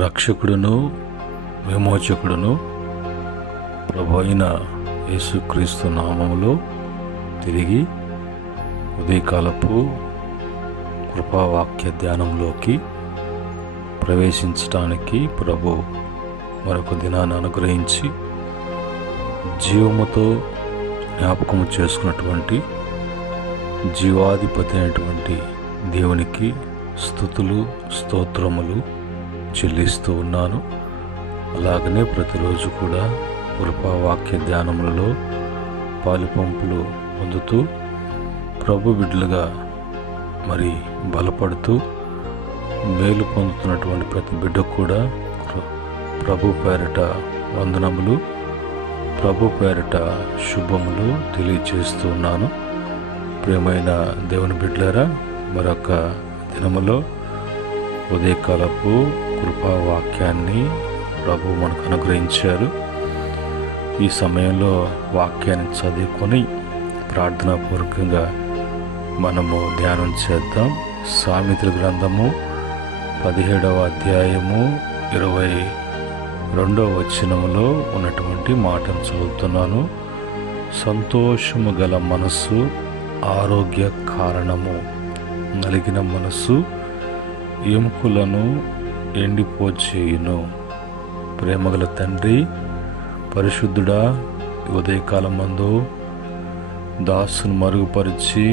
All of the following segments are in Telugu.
రక్షకుడును విమోచకుడును ప్రభు అయిన యేసుక్రీస్తు నామములో తిరిగి ఉదయకాలపు కృపావాక్య ధ్యానంలోకి ప్రవేశించడానికి ప్రభు మరొక దినాన్ని అనుగ్రహించి జీవముతో జ్ఞాపకము చేసుకున్నటువంటి జీవాధిపతి అయినటువంటి దేవునికి స్తుతులు స్తోత్రములు చెల్లిస్తూ ఉన్నాను. అలాగనే ప్రతిరోజు కూడా కృపావాక్య ధ్యానములలో పాలుపంపులు పొందుతూ ప్రభు బిడ్డలుగా మరి బలపడుతూ మేలు పొందుతున్నటువంటి ప్రతి బిడ్డకు కూడా ప్రభు పేరిట వందనములు, ప్రభు పేరిట శుభములు తెలియచేస్తూ ఉన్నాను. ప్రియమైన దేవుని బిడ్డలారా, మరొక దినములో ఉదయకాలపు కృపావాక్యాన్ని ప్రభు మనకు అనుగ్రహించారు. ఈ సమయంలో వాక్యాన్ని చదువుకొని ప్రార్థనాపూర్వకంగా మనము ధ్యానం చేద్దాం. సామెతల గ్రంథము 17వ అధ్యాయము 22వ వచనములో ఉన్నటువంటి మాటను చదువుతున్నాను. సంతోషము గల మనస్సు ఆరోగ్య కారణము, నలిగిన మనస్సు ఎముకలను ఎండిపోచేయును. ప్రేమగల తండ్రి, పరిశుద్ధుడా, ఉదయకాలమందు దాసును మరుగుపరిచి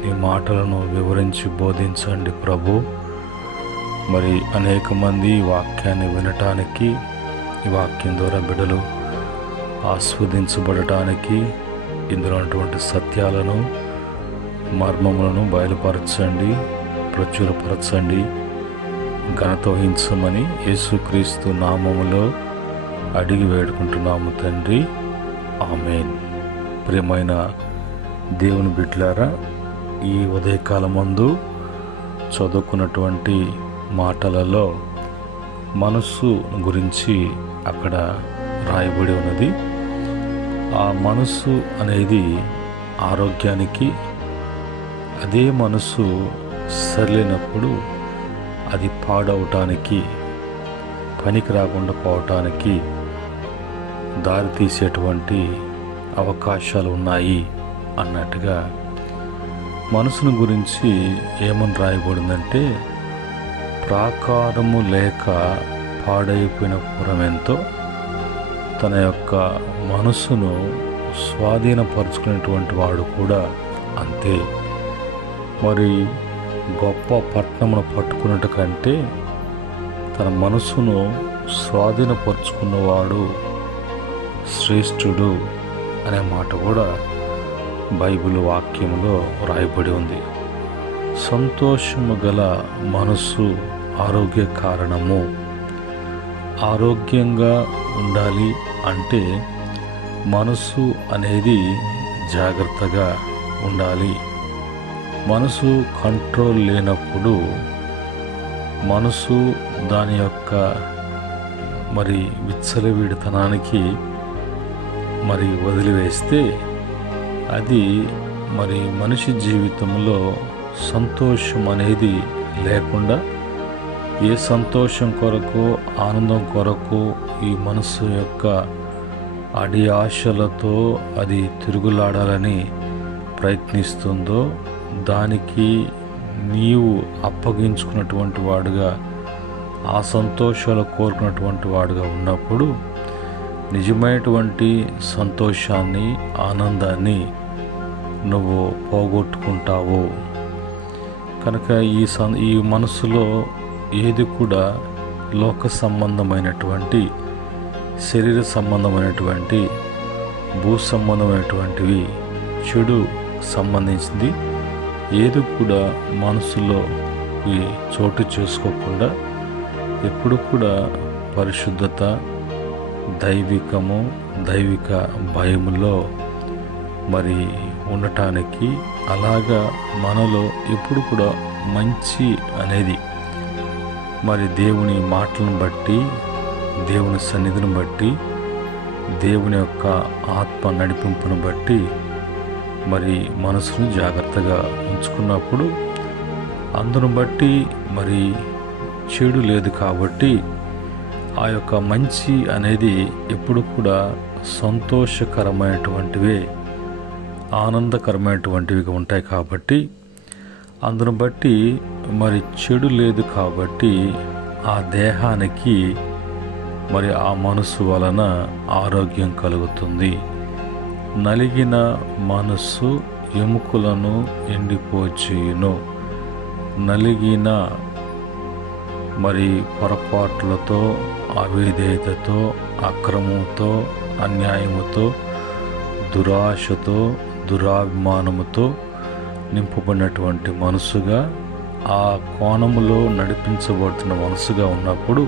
నీ మాటలను వివరించి బోధించండి ప్రభు. మరి అనేక మంది వాక్యాన్ని వినటానికి, ఈ వాక్యం ద్వారా బిడ్డలు ఆస్వాదించబడటానికి ఇందులో ఉన్నటువంటి సత్యాలను మర్మములను బయలుపరచండి, ప్రచురపరచండి, ఘనత వహించమని యేసుక్రీస్తు నామములో అడిగి వేడుకుంటున్నాము తండ్రి, ఆమేన్. ప్రియమైన దేవుని బిడ్డలారా, ఈ ఉదయకాలమందు చదువుకున్నటువంటి మాటలలో మనస్సు గురించి అక్కడ రాయబడి ఉన్నది. ఆ మనస్సు అనేది ఆరోగ్యానికి, అదే మనస్సు సరిలేనప్పుడు అది పాడవటానికి, పనికి రాకుండా పోవటానికి దారి తీసేటువంటి అవకాశాలు ఉన్నాయి అన్నట్టుగా మనసును గురించి ఏమని రాయబడిందంటే, ప్రాకారము లేక పాడైపోయిన పురమెంతో తన యొక్క మనసును స్వాధీనపరుచుకునేటువంటి వాడు కూడా అంతే. మరి గొప్ప పట్టణమును పట్టుకున్నట్టు కంటే తన మనసును స్వాధీనపరుచుకున్నవాడు శ్రేష్ఠుడు అనే మాట కూడా బైబిల్ వాక్యంలో రాయబడి ఉంది. సంతోషము గల మనస్సు ఆరోగ్య కారణము. ఆరోగ్యంగా ఉండాలి అంటే మనసు అనేది జాగ్రత్తగా ఉండాలి. మనసు కంట్రోల్ లేనప్పుడు, మనసు దాని యొక్క మరి విచ్చలవిడితనానికి మరి వదిలివేస్తే అది మరి మనిషి జీవితంలో సంతోషం అనేది లేకుండా, ఏ సంతోషం కొరకు, ఆనందం కొరకు ఈ మనసు యొక్క అడి ఆశలతో అది తిరుగులాడాలని ప్రయత్నిస్తుందో దానికి నీవు అప్పగించుకున్నటువంటి వాడుగా, ఆ సంతోషాలు కోరుకున్నటువంటి వాడుగా ఉన్నప్పుడు నిజమైనటువంటి సంతోషాన్ని, ఆనందాన్ని నువ్వు పోగొట్టుకుంటావు. కనుక ఈ మనసులో ఏది కూడా లోక సంబంధమైనటువంటి, శరీర సంబంధమైనటువంటి, భూ సంబంధమైనటువంటివి, చెడు సంబంధించింది ఏది కూడా మనసులో చోటు చేసుకోకుండా ఎప్పుడు కూడా పరిశుద్ధత, దైవికము, దైవిక భయములో మరి ఉండటానికి, అలాగా మనలో ఎప్పుడు కూడా మంచి అనేది మరి దేవుని మాటలను బట్టి, దేవుని సన్నిధిని బట్టి, దేవుని యొక్క ఆత్మ నడిపింపును బట్టి మరి మనసును జాగ్రత్తగా ఉంచుకున్నప్పుడు అందును బట్టి మరి చెడు లేదు కాబట్టి ఆ యొక్క మంచి అనేది ఎప్పుడు కూడా సంతోషకరమైనటువంటివే, ఆనందకరమైనటువంటివి ఉంటాయి. కాబట్టి అందును బట్టి మరి చెడు లేదు. కాబట్టి ఆ దేహానికి మరి ఆ మనసు వలన ఆరోగ్యం కలుగుతుంది. నలిగిన మనస్సు ఎముకలను ఎండిపోచేయును. నలిగిన మరి పొరపాట్లతో, అవిధేయతతో, అక్రమంతో, అన్యాయముతో, దురాశతో, దురాభిమానముతో నింపబడినటువంటి మనసుగా, ఆ కోణములో నడిపించబడుతున్న మనసుగా ఉన్నప్పుడు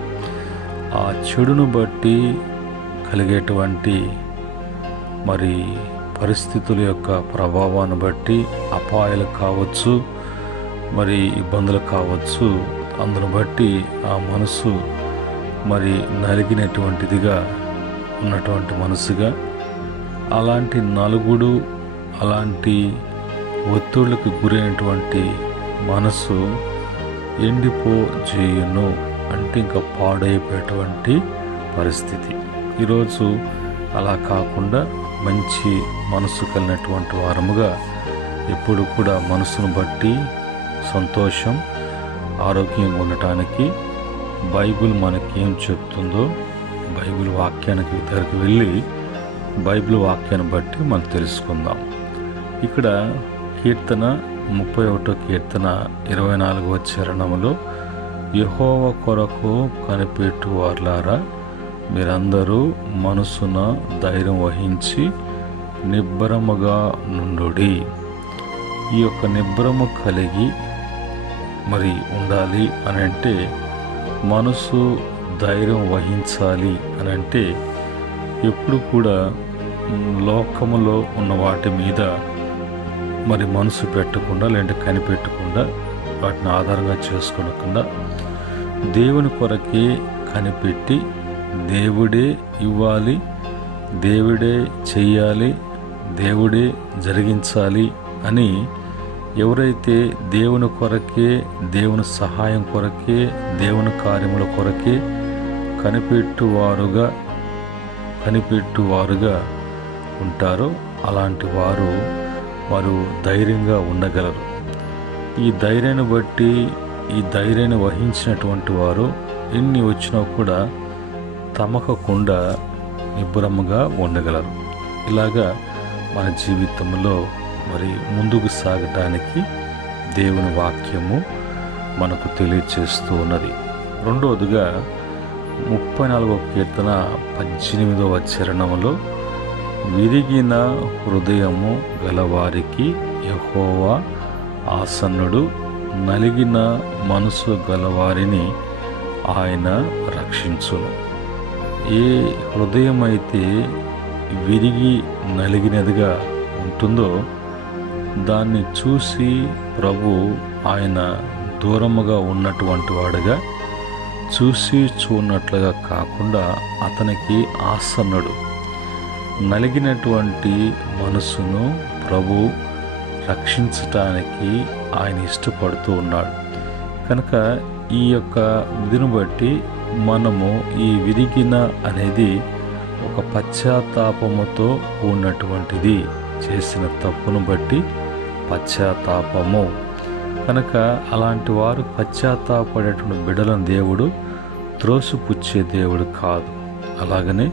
ఆ చెడును బట్టి కలిగేటువంటి మరి పరిస్థితుల యొక్క ప్రభావాన్ని బట్టి అపాయాలు కావచ్చు, మరి ఇబ్బందులు కావచ్చు, అందును బట్టి ఆ మనసు మరి నలిగినటువంటిదిగా ఉన్నటువంటి మనసుగా, అలాంటి నలుగుడు, అలాంటి ఒత్తిళ్లకు గురైనటువంటి మనసు ఎండిపోజేయును. అంటే ఇంకా పాడైపోయేటువంటి పరిస్థితి. ఈరోజు అలా కాకుండా మంచి మనసు కలిగినటువంటి వారముగా ఎప్పుడు కూడా మనసును బట్టి సంతోషం, ఆరోగ్యంగా ఉండటానికి బైబిల్ మనకి ఏం చెప్తుందో బైబిల్ వాక్యానికి దగ్గరికి వెళ్ళి బైబిల్ వాక్యాన్ని బట్టి మనం తెలుసుకుందాం. ఇక్కడ కీర్తన 31వ కీర్తన 24వ చరణములో, యెహోవా కొరకు కనిపెట్టు వార్లారా, మీరందరూ మనసున ధైర్యం వహించి నిబ్బరముగా నుండుడి. ఈ యొక్క నిబ్బరము కలిగి మరి ఉండాలి అని అంటే, మనసు ధైర్యం వహించాలి అని అంటే, ఎప్పుడు కూడా లోకములో ఉన్న వాటి మీద మరి మనసు పెట్టకుండా, లేదంటే కనిపెట్టకుండా, వాటిని ఆధారంగా చేసుకోకుండా దేవుని కొరకే కనిపెట్టి దేవుడే ఇవ్వాలి, దేవుడే చెయ్యాలి, దేవుడే జరిగించాలి అని ఎవరైతే దేవుని కొరకే, దేవుని సహాయం కొరకే, దేవుని కార్యముల కొరకే కనిపెట్టువారుగా ఉంటారో అలాంటి వారు ధైర్యంగా ఉండగలరు. ఈ ధైర్యాన్ని బట్టి, ఈ ధైర్యాన్ని వహించినటువంటి వారు ఎన్ని వచ్చినా కూడా తమకకుండా నిబ్బరముగా ఉండగలరు. ఇలాగా మన జీవితంలో మరి ముందుకు సాగటానికి దేవుని వాక్యము మనకు తెలియచేస్తూ ఉన్నది. రెండవదిగా 34వ కీర్తన 18వ చరణములో, విరిగిన హృదయము గలవారికి యెహోవా ఆసన్నుడు, నలిగిన మనసు గలవారిని ఆయన రక్షించును. ఏ హృదయం అయితే విరిగి నలిగినదిగా ఉంటుందో దాన్ని చూసి ప్రభు ఆయన దూరముగా ఉన్నటువంటి వాడుగా, చూసి చూడనట్లుగా కాకుండా అతనికి ఆసన్నుడు. నలిగినటువంటి మనసును ప్రభు రక్షించటానికి ఆయన ఇష్టపడుతూ ఉన్నాడు. కనుక ఈ యొక్క విధిని బట్టి మనము ఈ విరిగిన అనేది ఒక పశ్చాత్తాపముతో ఉన్నటువంటిది, చేసిన తప్పును బట్టి పశ్చాత్తాపము. కనుక అలాంటి వారు పశ్చాత్తాపడేటువంటి బిడ్డలను దేవుడు త్రోసిపుచ్చే దేవుడు కాదు. అలాగనే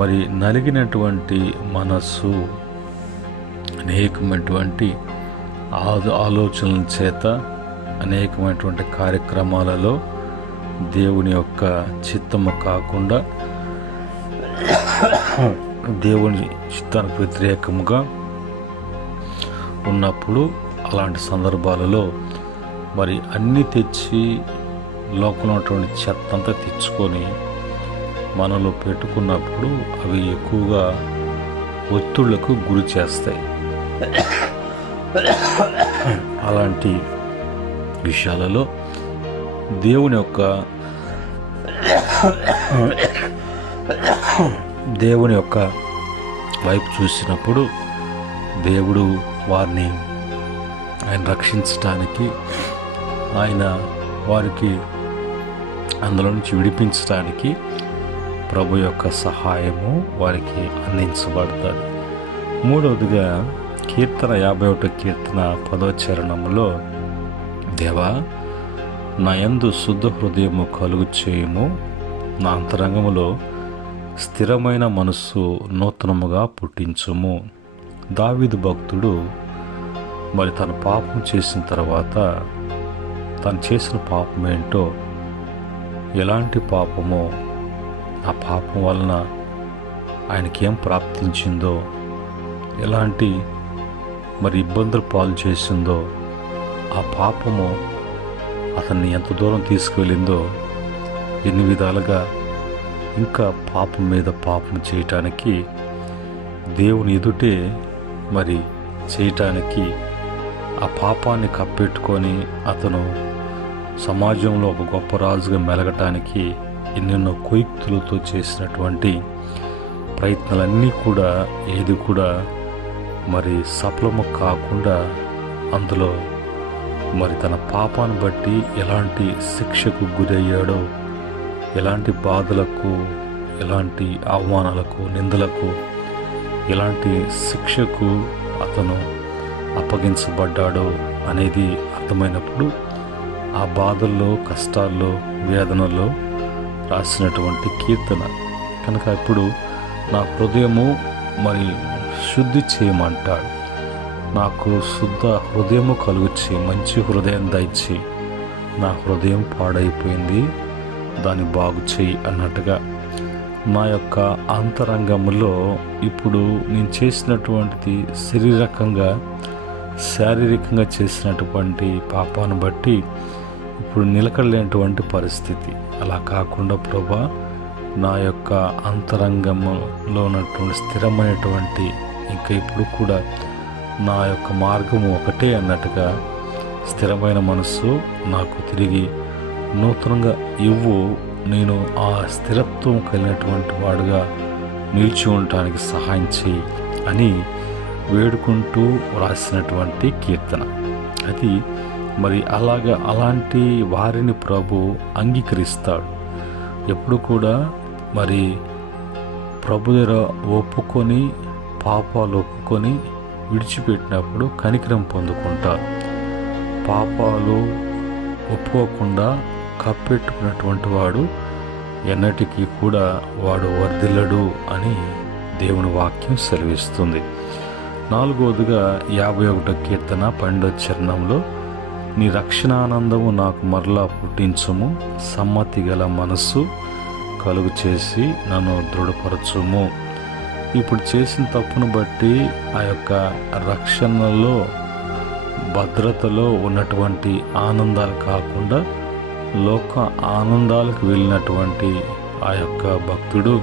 మరి నలిగినటువంటి మనస్సు అనేకమైనటువంటి ఆలోచనల చేత, అనేకమైనటువంటి కార్యక్రమాలలో దేవుని యొక్క చిత్తము కాకుండా దేవుని చిత్తానికి వ్యతిరేకముగా ఉన్నప్పుడు, అలాంటి సందర్భాలలో మరి అన్నీ తెచ్చి లోకంలో ఉన్నటువంటి చెత్త అంతా తెచ్చుకొని మనలో పెట్టుకున్నప్పుడు అవి ఎక్కువగా ఒత్తిళ్లకు గురి చేస్తాయి. అలాంటి విషయాలలో దేవుని యొక్క వైపు చూసినప్పుడు దేవుడు వారిని ఆయన రక్షించటానికి, ఆయన వారికి అందులో నుంచి విడిపించడానికి ప్రభు యొక్క సహాయము వారికి అందించబడుతుంది. మూడవదిగా కీర్తన 51 కీర్తన 10వ చరణంలో, దేవా నా యందు శుద్ధ హృదయము కలుగు చేయుము, నా అంతరంగములో స్థిరమైన మనస్సు నూతనముగా పుట్టించుము. దావీదు భక్తుడు మరి తన పాపం చేసిన తర్వాత తను చేసిన పాపం ఏంటో, ఎలాంటి పాపమో, ఆ పాపం వలన ఆయనకేం ప్రాప్తించిందో, ఎలాంటి మరి ఇబ్బందులు పాలు చేసిందో, ఆ పాపము అతన్ని ఎంత దూరం తీసుకువెళ్ళిందో, ఎన్ని విధాలుగా ఇంకా పాపం మీద పాపం చేయటానికి, దేవుని ఎదుటే మరి చేయటానికి, ఆ పాపాన్ని కప్పెట్టుకొని అతను సమాజంలో ఒక గొప్ప రాజుగా మెలగటానికి ఎన్నెన్నో కుయుక్తులతో చేసినటువంటి ప్రయత్నాలన్నీ కూడా ఏది కూడా మరి సఫలము కాకుండా, అందులో మరి తన పాపాన్ని బట్టి ఎలాంటి శిక్షకు గురయ్యాడో, ఎలాంటి బాధలకు, ఎలాంటి అవమానాలకు, నిందలకు, ఎలాంటి శిక్షకు అతను అప్పగించబడ్డాడో అనేది అర్థమైనప్పుడు, ఆ బాధల్లో, కష్టాల్లో, వేదనల్లో రాసినటువంటి కీర్తన కనుక ఇప్పుడు నా హృదయము మరి శుద్ధి చేయమంటాడు. నాకు శుద్ధ హృదయము కలుగుచ్చి, మంచి హృదయం దయచి, నా హృదయం పాడైపోయింది, దాన్ని బాగు చేయి అన్నట్టుగా నా యొక్క అంతరంగంలో ఇప్పుడు నేను చేసినటువంటిది శారీరకంగా చేసినటువంటి పాపాన్ని బట్టి ఇప్పుడు నిలకడలేనటువంటి పరిస్థితి. అలా కాకుండా ప్రభా, నా యొక్క అంతరంగంలో ఉన్నటువంటి స్థిరమైనటువంటి, ఇంకా ఇప్పుడు కూడా నా యొక్క మార్గము ఒకటే అన్నట్టుగా స్థిరమైన మనస్సు నాకు తిరిగి నూతనంగా ఇవ్వు, నేను ఆ స్థిరత్వం కలిగినటువంటి వాడుగా నిలిచి ఉండటానికి సహాయం చేయి అని వేడుకుంటూ రాసినటువంటి కీర్తన. అది మరి అలాంటి వారిని ప్రభు అంగీకరిస్తాడు. ఎప్పుడు కూడా మరి ప్రభు దగ్గర ఒప్పుకొని, పాపాలు ఒప్పుకొని విడిచిపెట్టినప్పుడు కనికరం పొందుకుంటారు. పాపాలు ఒప్పుకోకుండా కప్పెట్టుకున్నటువంటి వాడు ఎన్నటికీ కూడా వాడు వర్ధిల్లడు అని దేవుని వాక్యం సెలవిస్తుంది. నాలుగవదిగా 51 కీర్తన 12వ చరణంలో, నీ రక్షణానందము నాకు మరలా పుట్టించుము, సమ్మతి గల మనస్సు కలుగు చేసి నన్ను దృఢపరచుము. ఇప్పుడు చేసిన తప్పును బట్టి ఆ యొక్క రక్షణలో, భద్రతలో ఉన్నటువంటి ఆనందాలు కాకుండా లోక ఆనందాలకు వెళ్ళినటువంటి ఆ యొక్క భక్తుడు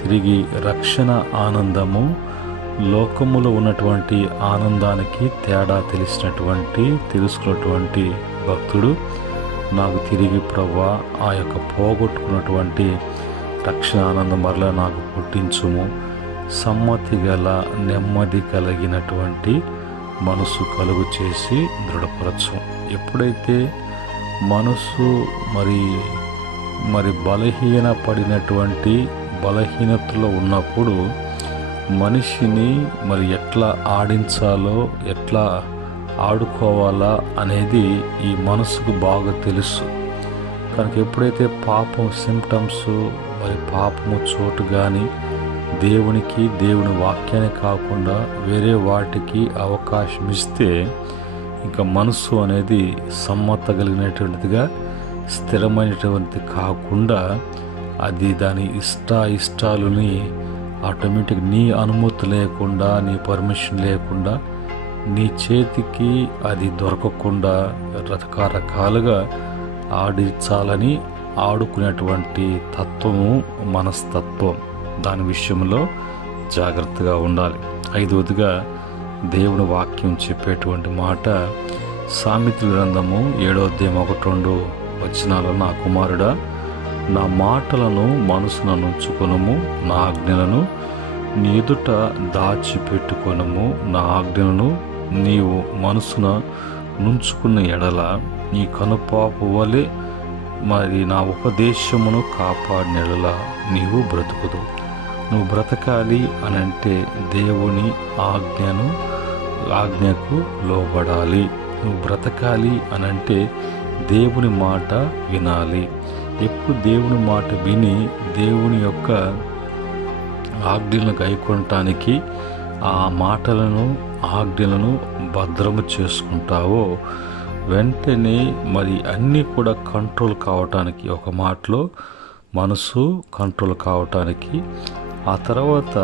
తిరిగి రక్షణ ఆనందము, లోకములో ఉన్నటువంటి ఆనందానికి తేడా తెలుసుకున్నటువంటి భక్తుడు, నాకు తిరిగి ప్రభువా ఆ యొక్క పోగొట్టుకున్నటువంటి రక్షణ ఆనందం మరలా నాకు పుట్టించుము, సమ్మతి గల నెమ్మది కలిగినటువంటి మనసు కలుగు చేసి దృఢపరచు. ఎప్పుడైతే మనసు మరి బలహీనతలో ఉన్నప్పుడు మనిషిని మరి ఎట్లా ఆడించాలో, ఎట్లా ఆడుకోవాలా అనేది ఈ మనసుకు బాగా తెలుసు. కనుక ఎప్పుడైతే పాపం సిమ్టమ్స్, మరి పాపము చోటు కానీ దేవునికి, దేవుని వాక్యాన్ని కాకుండా వేరే వాటికి అవకాశం ఇస్తే ఇంకా మనసు అనేది సమ్మతగలిగినటువంటిదిగా, స్థిరమైనటువంటిది కాకుండా అది దాని ఇష్టాలని ఆటోమేటిక్ నీ అనుమతి లేకుండా, నీ పర్మిషన్ లేకుండా, నీ చేతికి అది దొరకకుండా రకరకాలుగా ఆడించాలని ఆడుకునేటువంటి తత్వము, మనస్తత్వం, దాని విషయంలో జాగ్రత్తగా ఉండాలి. ఐదవదిగా దేవుని వాక్యం చెప్పేటువంటి మాట సామెతల గ్రంథము 7వ అధ్యాయం 1-2 వచనాలలో, నా కుమారుడా నా మాటలను మనసున నుంచుకొనుము, నా ఆజ్ఞలను నీ ఎదుట దాచిపెట్టుకొనుము. నా ఆజ్ఞలను నీవు మనసున నుంచుకున్న ఎడల నీ కనుపాపు వలె మరి నా ఉపదేశమును కాపాడినలా నీవు బ్రతుకుదు. నువ్వు బ్రతకాలి అనంటే దేవుని ఆజ్ఞకు లోబడాలి. నువ్వు బ్రతకాలి అనంటే దేవుని మాట వినాలి. ఎప్పుడు దేవుని మాట విని దేవుని యొక్క ఆజ్ఞలను గైకొనటానికి ఆ మాటలను ఆజ్ఞలను భద్రము చేసుకుంటావో వెంటనే మరి అన్నీ కూడా కంట్రోల్ కావటానికి, ఒక మాటలో మనసు కంట్రోల్ కావటానికి, ఆ తర్వాత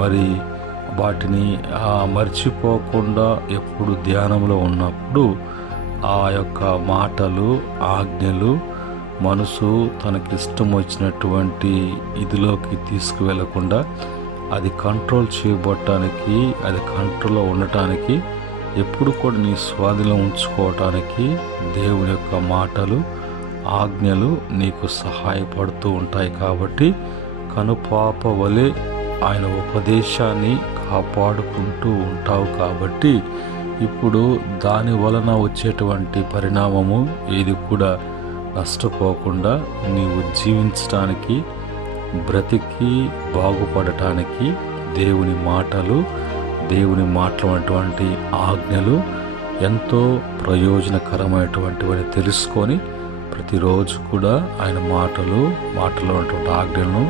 మరి వాటిని మర్చిపోకుండా ఎప్పుడు ధ్యానంలో ఉన్నప్పుడు ఆ యొక్క మాటలు ఆజ్ఞలు మనసు తనకిష్టం వచ్చినటువంటి ఇదిలోకి తీసుకువెళ్ళకుండా అది కంట్రోల్ చేయబడటానికి, అది కంట్రోల్లో ఉండటానికి, ఎప్పుడు కూడా నీ స్వాధీనం ఉంచుకోవటానికి దేవుని యొక్క మాటలు ఆజ్ఞలు నీకు సహాయపడుతూ ఉంటాయి. కాబట్టి కనుపాప వలె ఆయన ఉపదేశాన్ని కాపాడుకుంటూ ఉంటావు. కాబట్టి ఇప్పుడు దాని వలన వచ్చేటువంటి పరిణామము ఏది కూడా నష్టపోకుండా నీవు జీవించడానికి, బ్రతికి బాగుపడటానికి దేవుని మాటలు, దేవుని మాటలటువంటి ఆజ్ఞలు ఎంతో ప్రయోజనకరమైనటువంటివని తెలుసుకొని ప్రతిరోజు కూడా ఆయన మాటలో ఉన్నటువంటి ఆజ్ఞలను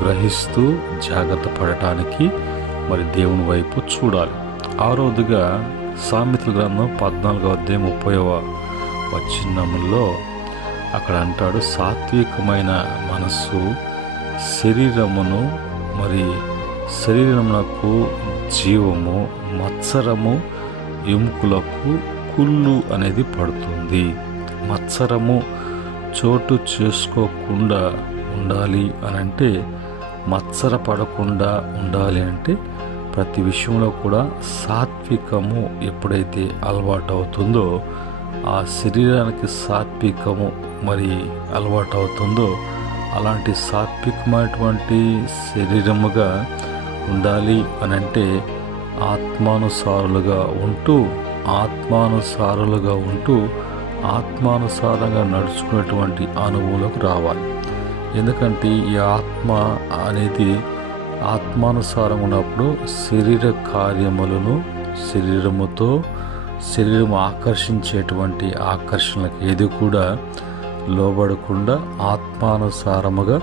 గ్రహిస్తూ జాగ్రత్త పడటానికి మరి దేవుని వైపు చూడాలి. ఆరోదుగా సామెతల గ్రంథం 14:30 అక్కడ అంటాడు, సాత్వికమైన మనస్సు శరీరమునకు జీవము, మత్సరము ఎముకలకు కుళ్ళు అనేది పడుతుంది. మత్సరము చోటు చేసుకోకుండా ఉండాలి అనంటే, మత్సర పడకుండా ఉండాలి అంటే ప్రతి విషయంలో కూడా సాత్వికము ఎప్పుడైతే అలవాటు అవుతుందో, ఆ శరీరానికి సాత్వికము మరి అలవాటు అవుతుందో, అలాంటి సాత్వికమైనటువంటి శరీరముగా ఉండాలి అనంటే ఆత్మానుసారులుగా ఉంటూ ఆత్మానుసారంగా నడుచుకునేటువంటి అనుభవంలోకి రావాలి. ఎందుకంటే ఈ ఆత్మ అనేది ఆత్మానుసారం ఉన్నప్పుడు శరీర కార్యములను శరీరం ఆకర్షించేటువంటి ఆకర్షణలకు ఏది కూడా లోబడకుండా ఆత్మానుసారముగా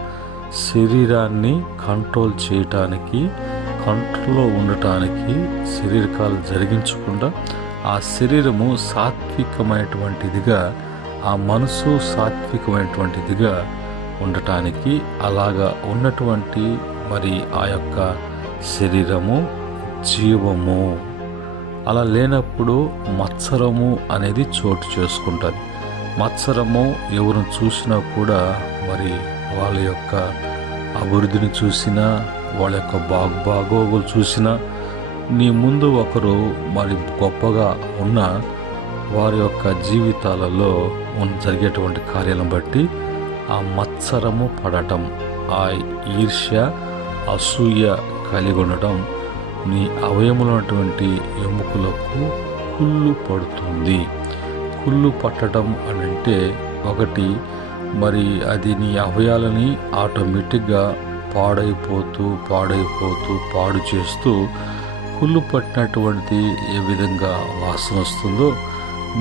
శరీరాన్ని కంట్రోల్ చేయటానికి, కంట్రోల్లో ఉండటానికి, శరీరకాలు జరిగించకుండా ఆ శరీరము సాత్వికమైనటువంటిదిగా, ఆ మనసు సాత్వికమైనటువంటిదిగా ఉండటానికి, అలాగా ఉన్నటువంటి మరి ఆ యొక్క శరీరము జీవము. అలా లేనప్పుడు మత్సరము అనేది చోటు చేసుకుంటుంది. మత్సరము ఎవరిని చూసినా కూడా మరి వాళ్ళ యొక్క అభివృద్ధిని చూసినా, వాళ్ళ యొక్క బాగోగులు చూసినా, నీ ముందు ఒకరు మరి గొప్పగా ఉన్న వారి యొక్క జీవితాలలో జరిగేటువంటి కార్యాలను బట్టి ఆ మత్సరము పడటం, ఆ ఈర్ష్య అసూయ కలిగి ఉండటం నీ అవయములైనటువంటి ఎముకలకు కుళ్ళు పడుతుంది. కుళ్ళు పట్టడం అనంటే ఒకటి మరి అది నీ అవయాలని ఆటోమేటిక్గా పాడు చేస్తూ కుళ్ళు పట్టినటువంటి ఏ విధంగా వాసన వస్తుందో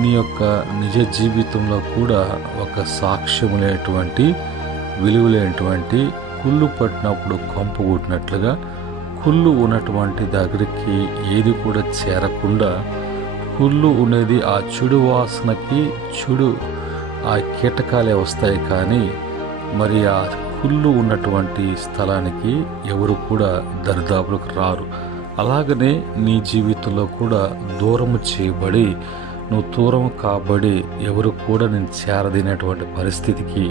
నీ యొక్క నిజ జీవితంలో కూడా ఒక సాక్ష్యములైనటువంటి విలువలైనటువంటి కుళ్ళు పట్టినప్పుడు కంపు కొట్టినట్లుగా కుళ్ళు ఉన్నటువంటి దగ్గరికి ఏది కూడా చేరకుండా, కుళ్ళు ఉన్నది ఆ చెడు వాసనకి ఆ కీటకాలే వస్తాయి, కానీ మరి ఆ కుళ్ళు ఉన్నటువంటి స్థలానికి ఎవరు కూడా దరిదాపులకు రారు. అలాగనే నీ జీవితంలో కూడా దూరము చేయబడి, నువ్వు దూరం కాబడి ఎవరు కూడా నేను చేరదినటువంటి పరిస్థితికి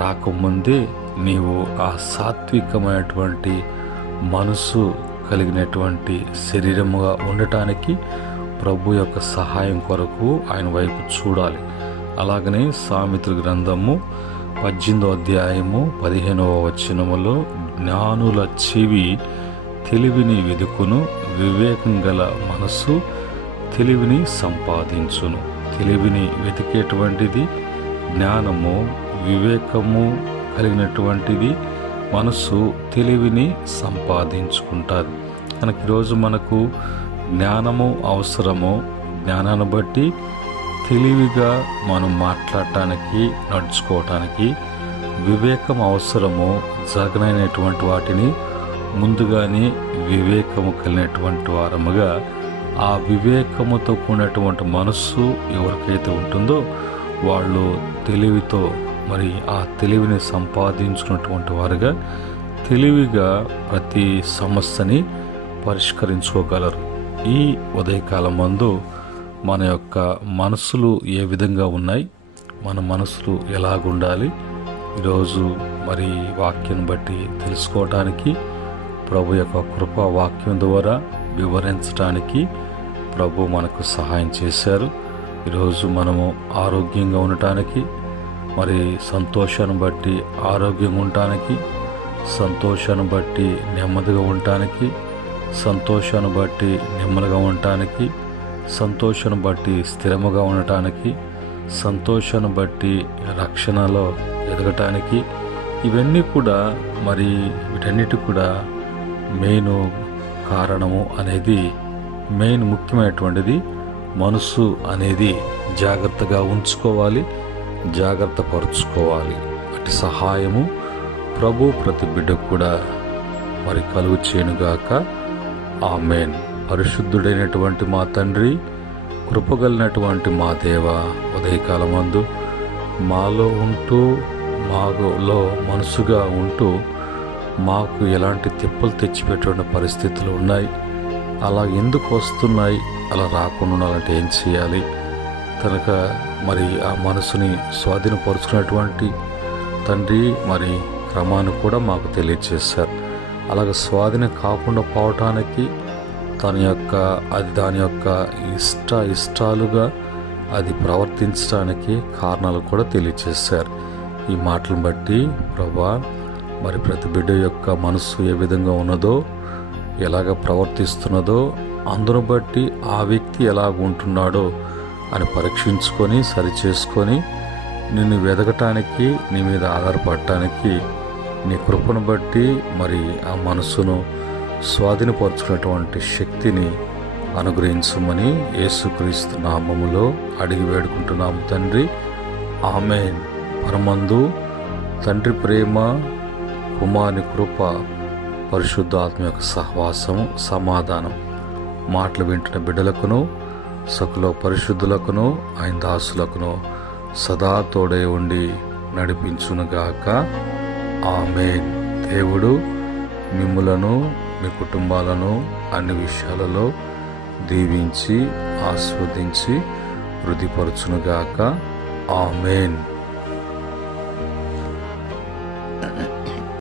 రాకముందే నీవు ఆ సాత్వికమైనటువంటి మనసు కలిగినటువంటి శరీరముగా ఉండటానికి ప్రభు యొక్క సహాయం కొరకు ఆయన వైపు చూడాలి. అలాగనే సామెతల గ్రంథము 18:15 జ్ఞానుల చెవి తెలివిని వెదుకును, వివేకం గల మనస్సు తెలివిని సంపాదించును. తెలివిని వెతికేటువంటిది జ్ఞానము, వివేకము కలిగినటువంటిది మనసు తెలివిని సంపాదించుకుంటుంది. కనుక ఈరోజు మనకు జ్ఞానము అవసరము. జ్ఞానాన్ని బట్టి తెలివిగా మనం మాట్లాడటానికి, నడుచుకోవటానికి వివేకం అవసరము. జరగనైనటువంటి వాటిని ముందుగానే వివేకము కలిగినటువంటి వారముగా, ఆ వివేకముతో కూడినటువంటి మనస్సు ఎవరికైతే ఉంటుందో వాళ్ళు తెలివితో మరి ఆ తెలివిని సంపాదించుకున్నటువంటి వారుగా తెలివిగా ప్రతి సమస్యని పరిష్కరించుకోగలరు. ఈ ఉదయకాలం మందు మన యొక్క మనసులు ఏ విధంగా ఉన్నాయి, మన మనసులు ఎలాగుండాలి, ఈరోజు మరి వాక్యం బట్టి తెలుసుకోవటానికి, ప్రభు యొక్క కృపా వాక్యం ద్వారా వివరించడానికి ప్రభు మనకు సహాయం చేశారు. ఈరోజు మనము ఆరోగ్యంగా ఉండటానికి, మరి సంతోషాన్ని బట్టి ఆరోగ్యంగా ఉండటానికి, సంతోషాన్ని బట్టి నెమ్మదిగా ఉండటానికి, సంతోషాన్ని బట్టి నెమ్మదిగా ఉండటానికి, సంతోషాన్ని బట్టి స్థిరముగా ఉండటానికి, సంతోషాన్ని బట్టి రక్షణలో ఎదగటానికి, ఇవన్నీ కూడా మరి వీటన్నిటి కూడా మెయిన్ కారణము అనేది, మెయిన్ ముఖ్యమైనటువంటిది మనసు అనేది జాగ్రత్తగా ఉంచుకోవాలి, జాగ్రత్త పరుచుకోవాలి. అటు సహాయము ప్రభు ప్రతి బిడ్డకు కూడా మరి కలుగు చేయనుగాక. ఆమేన్. పరిశుద్ధుడైనటువంటి మా తండ్రి, కృపగలిగినటువంటి మా దేవ, ఉదయకాలమందు మాలో ఉంటూ, మాలో మనసుగా ఉంటూ మాకు ఎలాంటి తిప్పలు తెచ్చిపెట్టిన పరిస్థితులు ఉన్నాయి, అలా ఎందుకు వస్తున్నాయి, అలా రాకుండా ఉండాలంటే ఏం చేయాలి, కనుక మరి ఆ మనసుని స్వాధీనపరుచుకున్నటువంటి తండ్రి మరి క్రమాన్ని కూడా మాకు తెలియజేశారు. అలాగ స్వాధీనం కాకుండా పోవటానికి దాని యొక్క ఇష్టాలుగా అది ప్రవర్తించడానికి కారణాలు కూడా తెలియజేశారు. ఈ మాటలను బట్టి ప్రభా మరి ప్రతి బిడ్డ యొక్క మనసు ఏ విధంగా ఉన్నదో, ఎలాగ ప్రవర్తిస్తున్నదో, అందును బట్టి ఆ వ్యక్తి ఎలాగ ఉంటున్నాడో అని పరీక్షించుకొని సరిచేసుకొని నిన్ను వెదగటానికి, నీ మీద ఆధారపడటానికి నీ కృపను బట్టి మరి ఆ మనసును స్వాధీనపరుచుకున్నటువంటి శక్తిని అనుగ్రహించమని యేసుక్రీస్తు నామములో అడిగి వేడుకుంటున్నాము తండ్రి. ఆమేన్. పరమందు తండ్రి ప్రేమ, కుమారుని కృప, పరిశుద్ధ ఆత్మ యొక్క సహవాసము, సమాధానం మాటలు వింటున్న బిడ్డలకును, సకల పరిశుద్ధులకును, ఆయన దాసులకును సదా తోడే ఉండి నడిపించునుగాక. ఆమేన్. దేవుడు మిమ్ములను, మీ కుటుంబాలను అన్ని విషయాలలో దీవించి ఆస్వాదించి వృద్ధిపరచునుగాక. ఆమేన్.